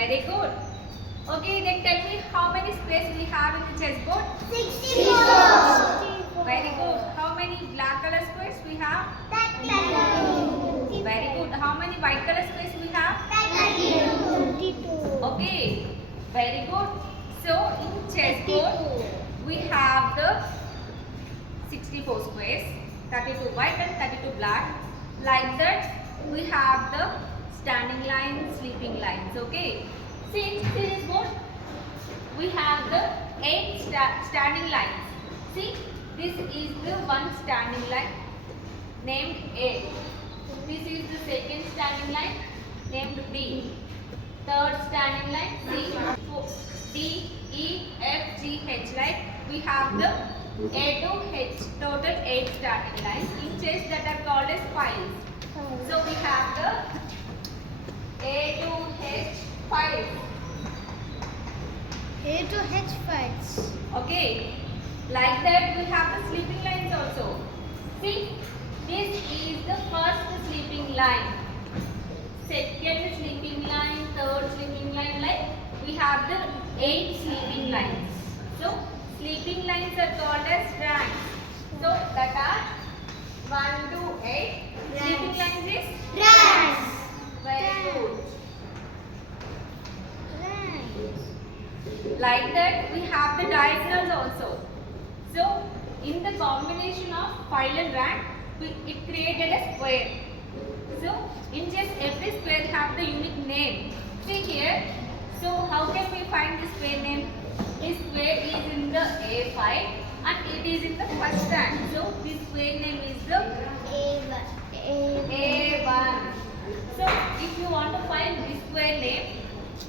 Very good. Okay, then tell me how many squares we have in the chessboard? 64. Very good. How many black color squares we have? 32. Very good. How many white color squares we have? 32. Okay, very good. So in chessboard we have the 64 squares, 32 white and 32 black. Like that we have the standing lines, sleeping lines. Okay. See in series board we have the 8 standing lines. See, this is the one standing line named A. This is the second standing line named B. Third standing line C. D, E, F, G, H. Like we have the A to H. Total 8 standing lines in chess that are called as files. So we have the A to H files. A to H files. Okay. Like that we have the sleeping lines also. See, this is the first sleeping line. Second sleeping line, third sleeping line, like we have the 8 sleeping lines. So, sleeping lines are called as ranks. So, that are 1 to 8. Sleeping lines is Ranks. very good. Like that, we have the diagonals also. So, in the combination of file and rank, it created a square. So, in chess, every square have the unique name. See here. So, how can we find the square name? This square is in the A5 and it is in the first rank. So, this square name is the A1. So, if you want to find this square name,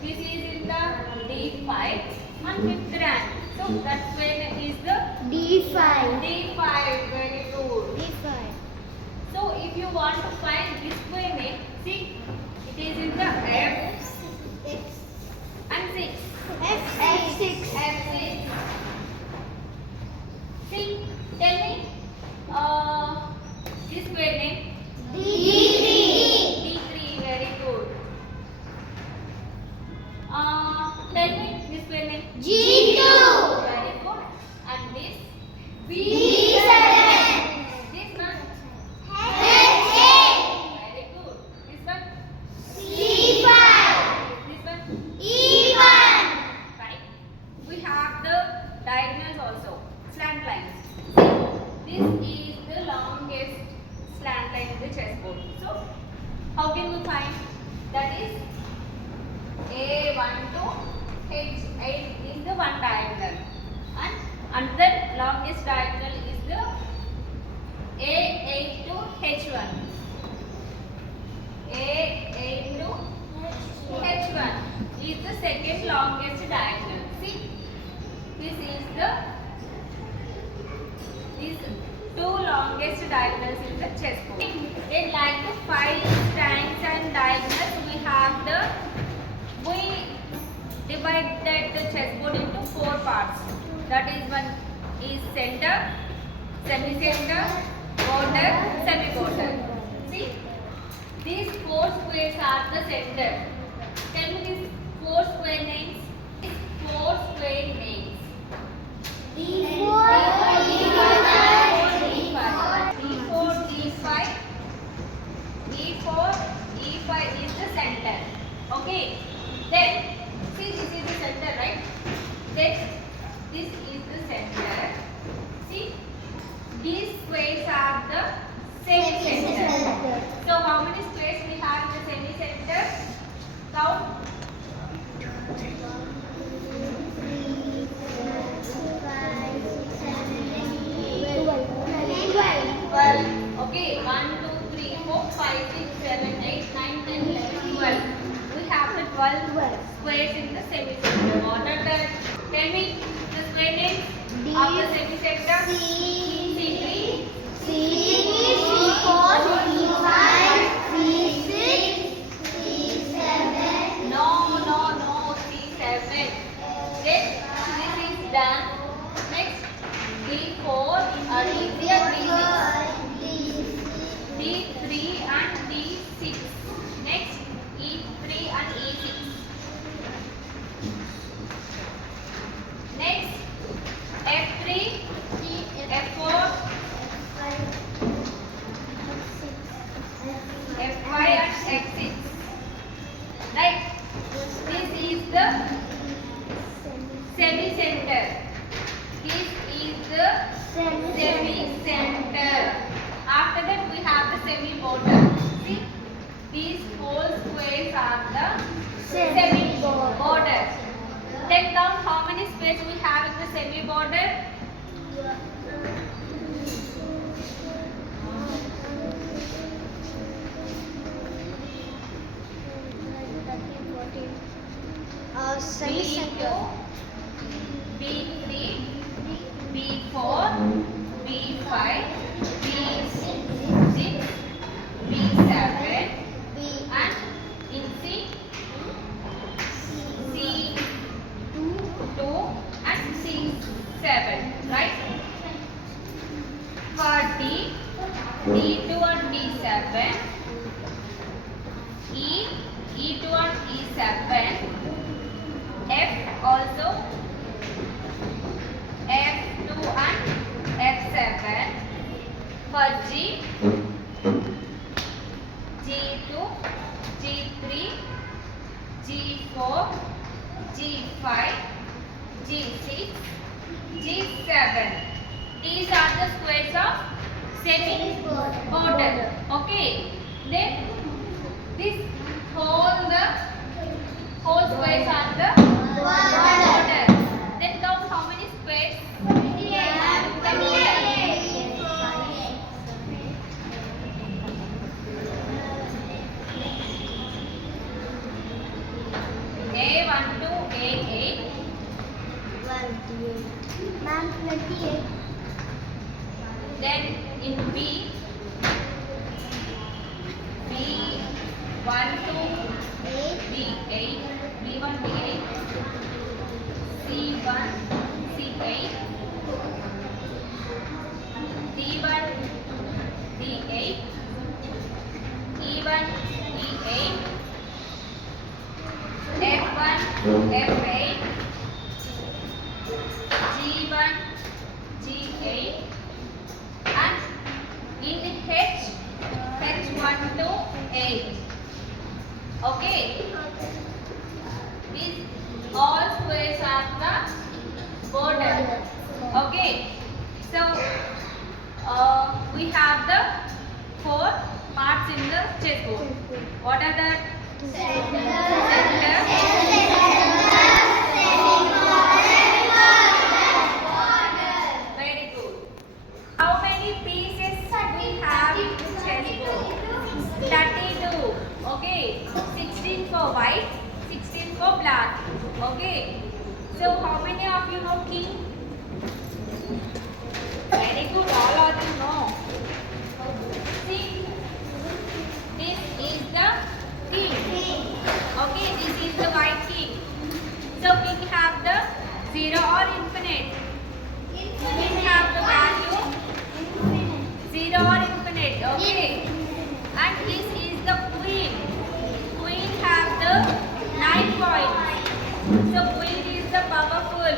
this is in the D5 and fifth rank. So, that square name is the D5. D5. Very good. D5. So, if you want to find this square name, see, it is in the F and 6. F6. F6. See, tell me, this square name? D3. D3. Very good. Tell me this square name? G2. Very good. And this? B7. This one? H8. Very good. This one? C5. This one? E1. Right. We have the diagonals also, slant lines. See, this is the longest slant line in the chessboard. So, how can we find? That is A1 to H8 is the one diagonal, and another longest diagonal is the A8 to H1. A8 to H1 is the second longest diagonal. See, this is these two longest diagonals in the chessboard. In like the 5 stands and diagonals, we divided the chessboard into 4 parts. That is, one is center, semi-center, border, semi-border. See, these 4 squares are the center. Tell me these 4 square names. These 4 square names. D4. D4, D5. E4, E5 is the center. Okay. Then, see, this is the center, right? Then, this is the center. See, these squares are the semi-center. So, how many squares we have in the semi-center? Count. 12. Okay, 1, 2, 3, 4, 5, 6, 7, 8, 9, 10, 11, 12. We have the 12 squares in the semicenter. What are the? Tell me the square names of the semicenter. C3, C4, C5, C6, C7. no, C7. Then this is done. Next, D4, D3 and D6. D3 and D6. Next, E3 and E6. center. After that we have the semi border. See, these whole squares are the semi border. Then count how many squares we have in the semi border. Semi-center. B3, B4, B5, B6, B7, and in C, C2 and C7, right? For D, D2 and D7, E, E2 and E7, F also F2 and F7. For G, G2, G3, G4, G5, G6, G7. These are the squares of semi border. Okay. Then this whole squares are the border. Then count how many squares we have in the border. A12, A8. Ma'am, 28. Then in B, B12, B8, B1, B8, C1, C8, D1, D8, E1, E8, F1, F8, G1, G8, and in H, H1 to 8. Okay. These all squares are the border. Okay. So we have the four parts in the chessboard. What are the Very good. How many pieces we have in the chessboard? 32. Okay. 16 for white, 16 for black. Okay. So how many of you know king? Very good. All of you know. See, this is the king. Okay, this is the white king. So we have the 0 or infinite. We have the value 0 or infinite. Okay. And this is the queen. Queen have the 9 points. So queen is the powerful.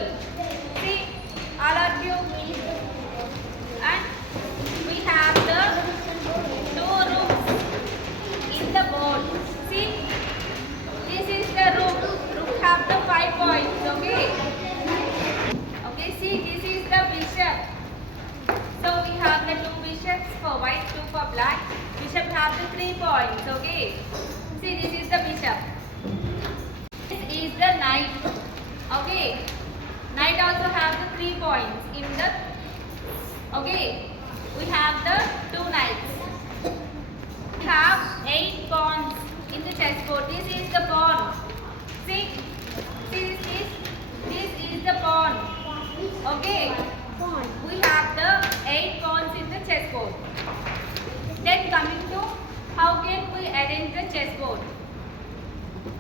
See, all of you. And we have the 2 rooks in the board. See, this is the rook. Rook have the 5 points. Okay. Okay. See, this is the bishop. So we have the 2 bishops for white, 2 for black. Bishop have the 3 points. Okay. See, this is the bishop. This is the knight. Okay. Knight also have the 3 points in the. Okay. We have the 2 knights. We have 8 pawns in the chessboard. This is the pawn. See, this is the pawn. Okay. We have the 8 pawns in the chessboard. Then coming to how can we arrange the chessboard?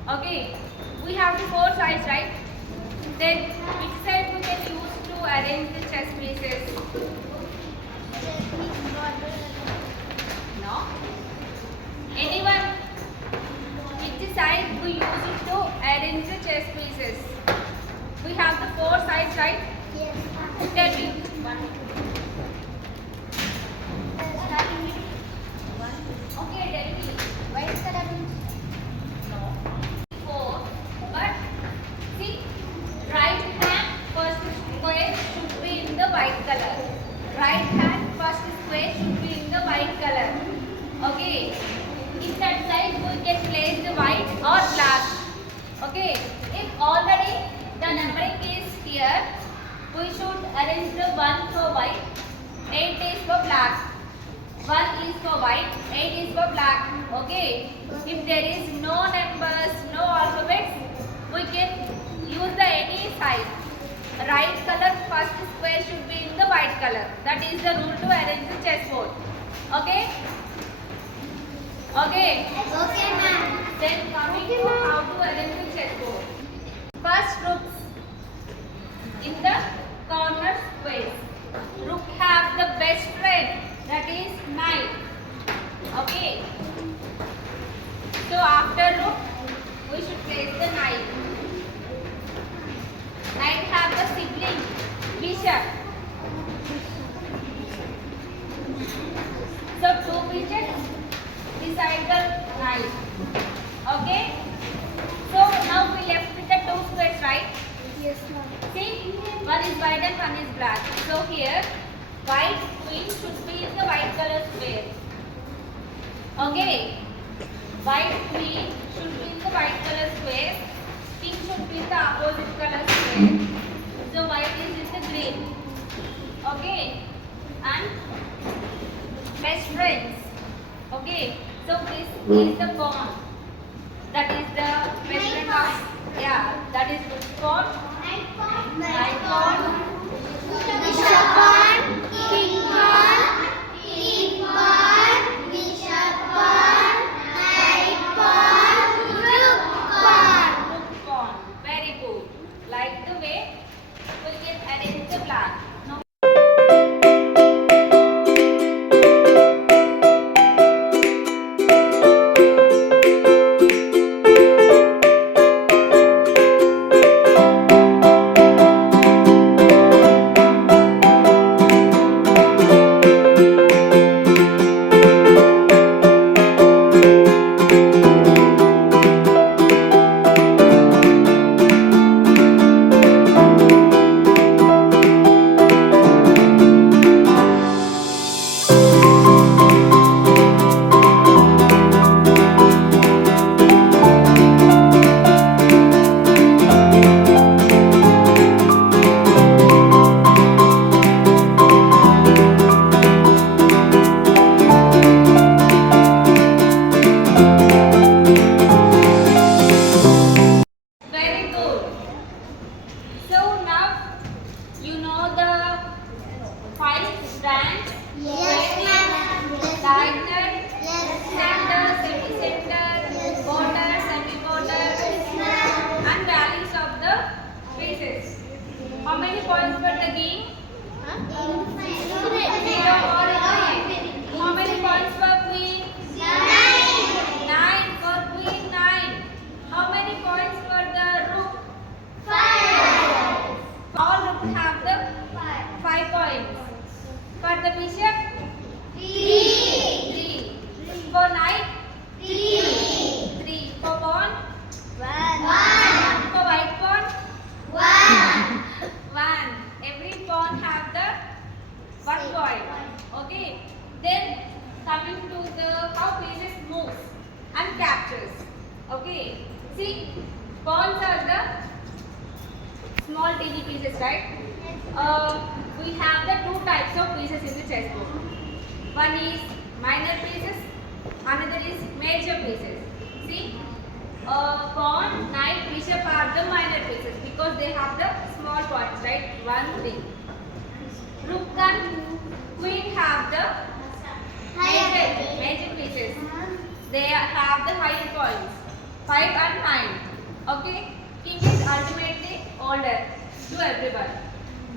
Okay, we have the 4 sides, right? Then which side we can use to arrange the chess pieces? No? Anyone? Which side we use it to arrange the chess pieces? We have the 4 sides, right? Yes. Tell me. Okay, tell me. Why is that happening? No. 4. But see, right hand first square should be in the white color. Right hand first arrange the 1 for white, 8 is for black. 1 is for white, 8 is for black. Okay. If there is no numbers, no alphabets, we can use the any sign. Right color first square should be in the white color. That is the rule to arrange the chessboard. Okay. Okay. Okay, ma'am. Then coming to how to arrange the chessboard. First, rooks in the corner squares. Rook have the best friend, that is knight. Okay. So after rook, we should place the knight. Knight have the sibling bishop. So two bishops beside the knight. Okay. So now we left with the two squares, right? Yes, ma'am. See, one is white and one is black. So here, white queen should be in the white color square. Okay. White queen should be in the white color square. King should be in the opposite color square. So white is in the green. Okay. And best friends. Okay. So this is the pawn. That is the best friend of, yeah, that is the pawn. Knight pawn. Bishop pawn, king pawn, king pawn, bishop pawn, knight pawn, rook pawn. Rook pawn. Very good. Like the way we can arrange the black. Now very good. So now you know the 5 strands. Yes, ma'am. Diagonal, Yes, center, semi-center, border, semi-border, and values of the pieces. How many points for the game? 0 or 3. How many points for queen? 9 for queen, 9. How many points for the rook? 5. All rooks have the 5 points. For the bishop? 3. For knight? 3. For pawn? 1. For white pawn? 1. Every pawn have the 1 point. Okay. Then coming to the how pieces moves and captures. Okay. See, pawns are the small teeny pieces, right? We have the 2 types of pieces in the chessboard. One is minor pieces, another is major pieces. See, pawn, knight, bishop are the minor pieces because they have the small points, right? 1, 3. Rook and queen have the major pieces. They have the higher points, 5 and 9. Okay, king is ultimately older to everyone.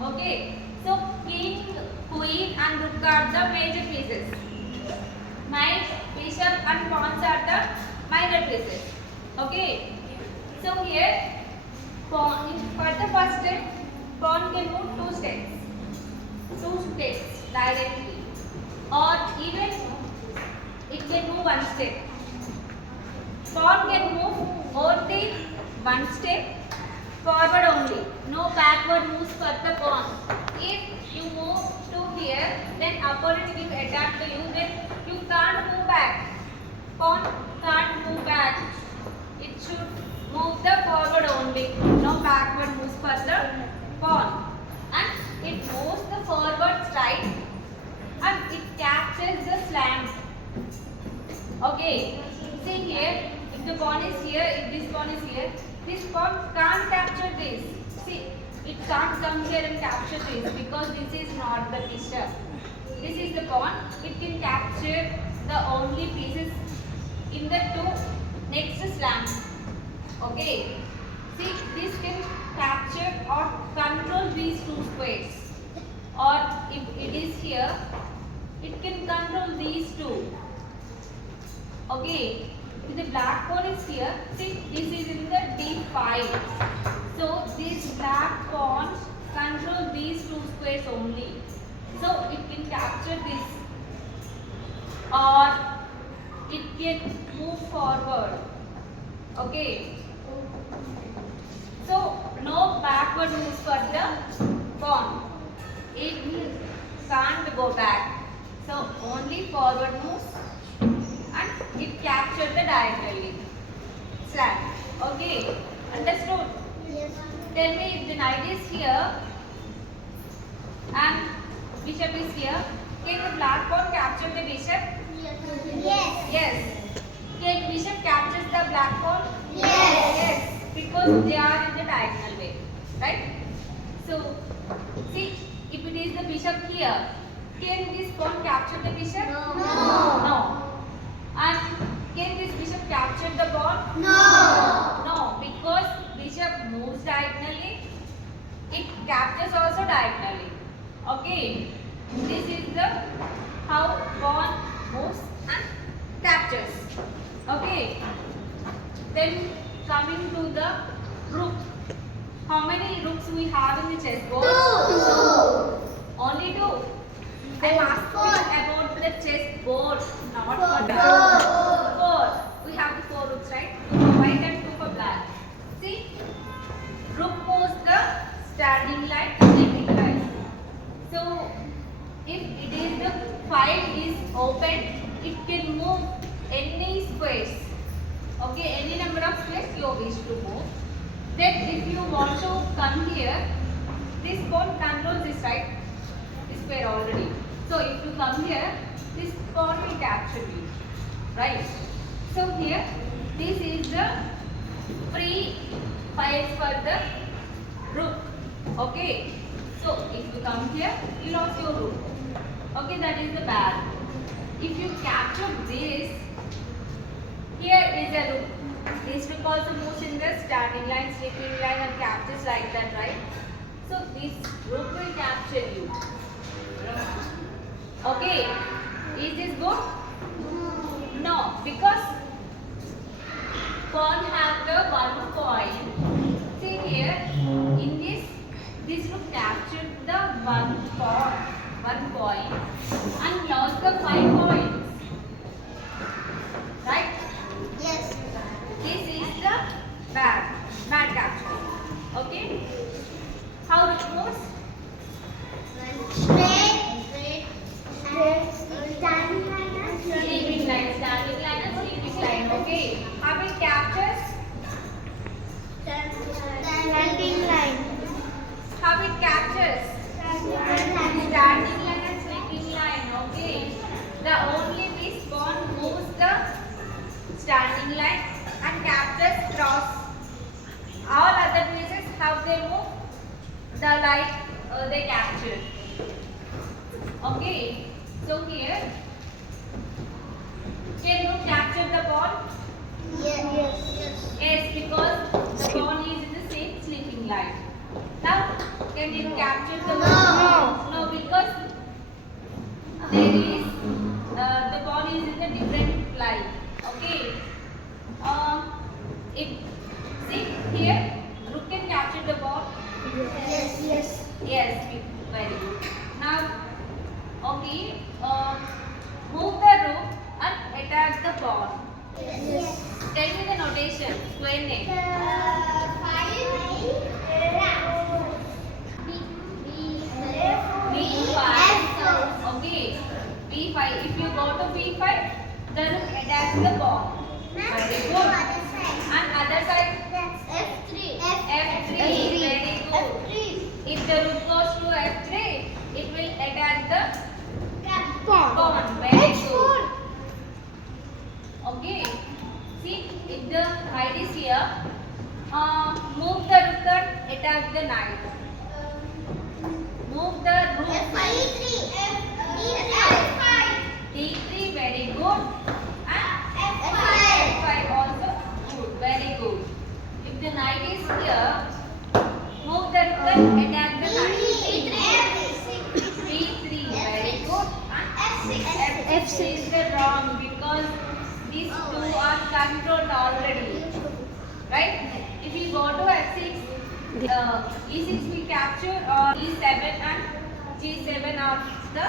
Okay, so king, queen and rook are the major pieces. Knight, bishop and pawns are the minor pieces. Okay, so here pawn, for the first step, pawn can move 2 steps. 2 steps directly, or even it can move 1 step. Pawn can move only 1 step forward only, no backward moves for the pawn. If you move to here, then opponent will attack to you, then you can't move back. Pawn can't move back. It should move the forward only, no backward moves for the pawn. And it and it captures the slant. Okay, see here, if the pawn is here, if this pawn is here, this pawn can't capture this. See, it can't come here and capture this because this is not the bishop. This is the pawn. It can capture the only pieces in the two next slant. Okay, see, this can capture or control these two squares. Or if it is here, it can control these two. Okay, if the black pawn is here, see, this is in the d5. So this black pawn control these two squares only. So it can capture this, or it can move forward. Okay. So no backward moves for the pawn. It can't go back. So only forward moves, and it captured the diagonally slant. Okay, understood? Yes. Tell me, if the knight is here and bishop is here, can the black pawn capture the bishop? Yes. Yes. Can bishop captures the black pawn? Yes. Yes, because they are in the diagonal way, right? So, see, if it is the bishop here, can this pawn capture the bishop? No. No. And can this bishop capture the pawn? No. No, because bishop moves diagonally, it captures also diagonally. Okay, this is the how pawn moves and captures. Okay, then coming to the rook. How many rooks we have in the chessboard? Two. Only two. I am asking Four. about the chessboard, not for the Four. four. We have the four rooks, right? Two for white and two for black. See, rook moves the standing line, sleeping line. So, if it is the file is open, it can move any squares. Okay, any number of squares you wish to move. Then, if you want to come here, this pawn controls this, right? This square already. So, if you come here, this pawn will capture you, right? So, here, this is the free files for the rook. Okay. So, if you come here, you lost your rook. Okay, that is the bad. If you capture this, here is a rook. This rook also moves in the standing line, sleeping line, and captures like that, right? So, this rook will capture you. Okay. Is this good? No, because pawn have the 1 point. See here, in this rook captured the 1 point and lost the 5 points. Right? Yes. This is the bad capture. Okay? How it moves? Straight. Standing line. Sleeping line, standing line and sleeping line. Okay? How it captures? Standing line. How it captures? Standing line and sleeping line. Okay? The only this pawn moves the standing line and captures cross. All other pieces, how they move? The line they captured. Okay? So here, can you capture the pawn? Yes. Yes, because the pawn is in the same sleeping line. Now, can you capture the pawn? No, because there is the pawn is in a different line. Okay. If see here, rook can capture the pawn. Yes. Yes, very good. Now, okay, move the rook and attack the pawn. Yes. Tell me the notation, square name. attack the knight. Move the rook. D3, very good. And F5 also good, very good. If the knight is here, move the rook and attack the knight. B3, very good. And F6 is the wrong because these two are controlled already. Right? If we go to F6, E6 we capture or E7 and G7 are the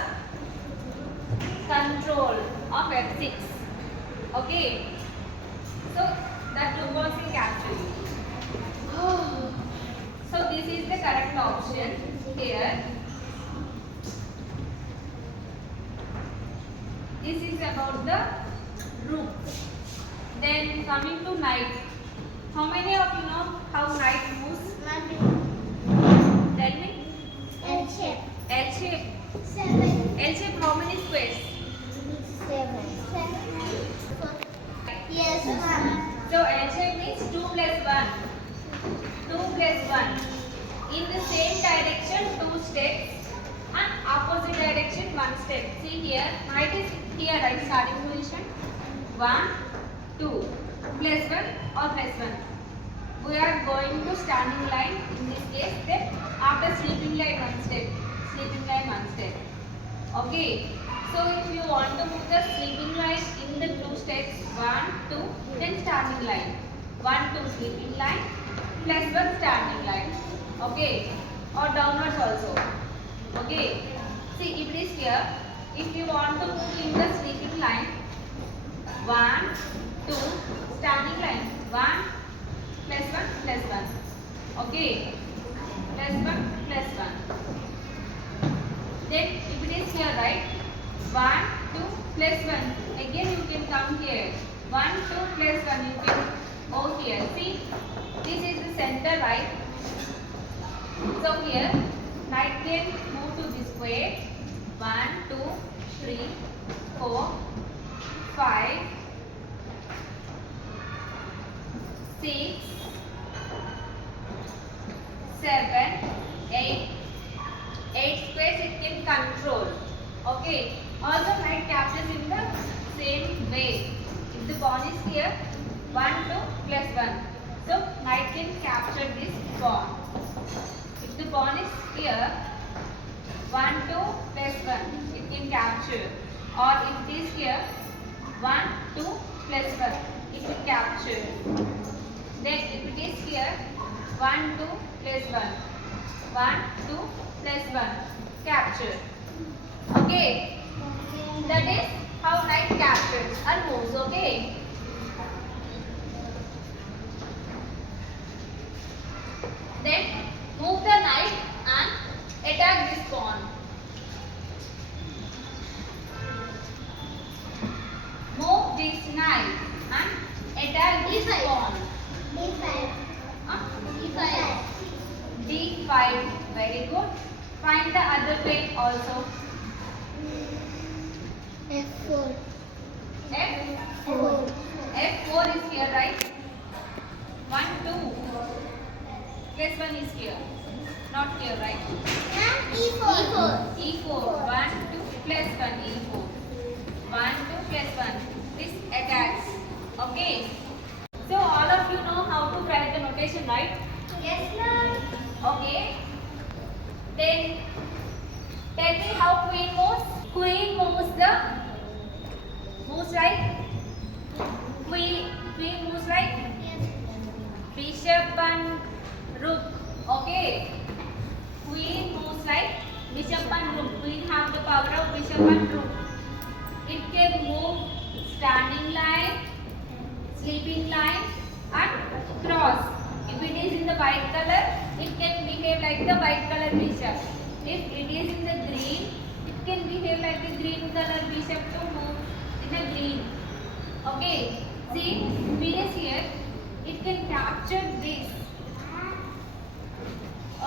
control of F6. Okay. So the two balls will capture you. So this is the correct option here. This is about the rook. Then coming to knight. How many of you know how knight moves? Tell me. L shape. L shape. 7. L shape how many squares? 7. Yes, ma'am. So L shape means 2 plus 1. 2 plus 1. In the same direction 2 steps and opposite direction 1 step. See here, knight is here, right, starting position. 1, 2. Plus 1 or plus 1. We are going to standing line in this case. Then after sleeping line 1 step. Sleeping line 1 step. Okay. So if you want to move the sleeping line in the 2 steps, 1, 2, then standing line. 1, 2 sleeping line plus 1 standing line. Okay. Or downwards also. Okay. See, if it is here, if you want to move in the sleeping line, 1, 2, standing line, 1, plus 1, plus 1. Okay. Plus 1, plus 1. Then if it is here, right, 1, 2, plus 1. Again you can come here. 1, 2, plus 1. You can go here. See, this is the center, right? So here, knight can move to this way. 1, 2, 3, 4, 5, 6, 7, 8. 8 squares it can control. Okay. Also knight captures in the same way. If the pawn is here, 1, 2 plus 1. So knight can capture this pawn. If the pawn is here, 1, 2 plus 1, it can capture. Or if it is here, 1, 2 plus 1, it will capture. Then if it is here, 1, 2 plus 1, 1, 2 plus 1, capture. Okay. That is how knight captures or moves. Okay. Then move the knight and attack this pawn. Move this knight and attack this pawn. D5. D5. D5. Very good. Find the other way also. F4. F4. F4 is here, right? 1, 2. Plus 1 is here. Not here, right? E4. E4. 1, 2 plus 1. E4. 1, 2 plus 1. This attacks. Okay. So all of you know how to write the notation, right? Yes, ma'am. Okay. Then tell me how queen moves. Queen moves right. Queen moves right. Bishop and rook. Okay. Queen moves like bishop and rook. Queen have the power of bishop and rook. It can move standing line, sleeping line and cross. If it is in the white color, it can behave like the white color bishop. If it is in the green, it can behave like the green color bishop to move in the green. Okay. See, queen is here. It can capture this.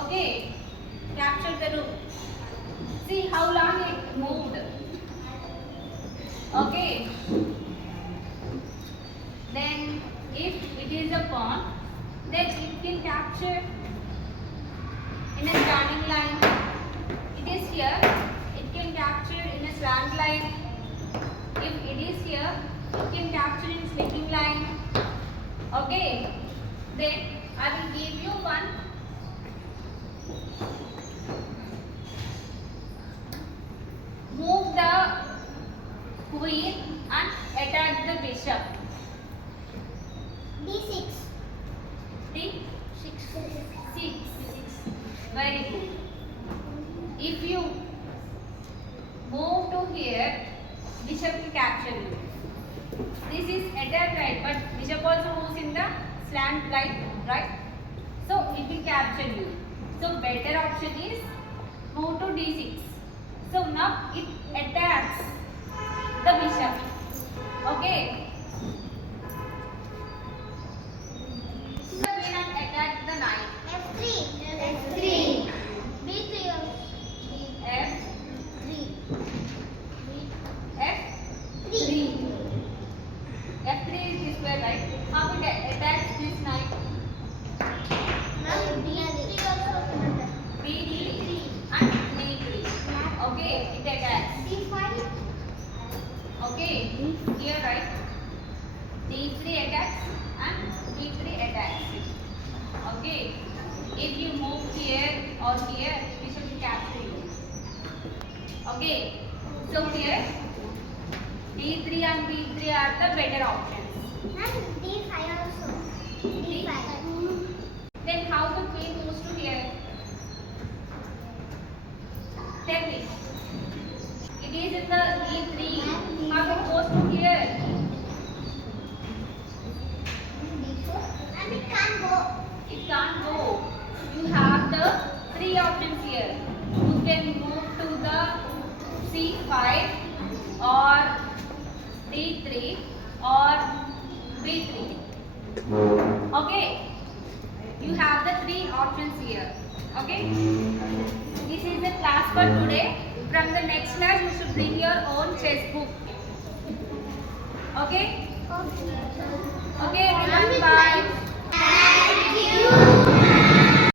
Okay. Capture the rook. See how long it moved. Okay. Then if it is a pawn, then it can capture in a standing line. It is here, it can capture in a slant line. If it is here, it can capture in slipping line. Okay. Then I will give you one. Move the queen and attack the bishop. D6. D6. Very good. If you move to here, bishop will capture you. This is attack right, but bishop also moves in the slant line, right? So it will capture you. So better option is move to D6. So now it attacks the bishop. Okay. The queen and attack the knight. F3. B3. F F3. F3 is this way, right? How it attacks this knight? D3 also. B3 and D3. Okay, it attacks. D5. Okay, here right? D3 attacks and D3 attacks. Okay, if you move here or here, bishop will capture you. Okay, so here D3 and B3 are the better options. And D5 also. D5. Then how the queen moves to here? Tell me. It is in the E3. How it goes to here? And it can't go. It can't go. You have the three options here. You can move to the C5 or D3 or B3. Okay. You have the three options here. Okay. This is the class for today. From the next class, you should bring your own chess book. Okay? Okay. Okay, everyone, bye.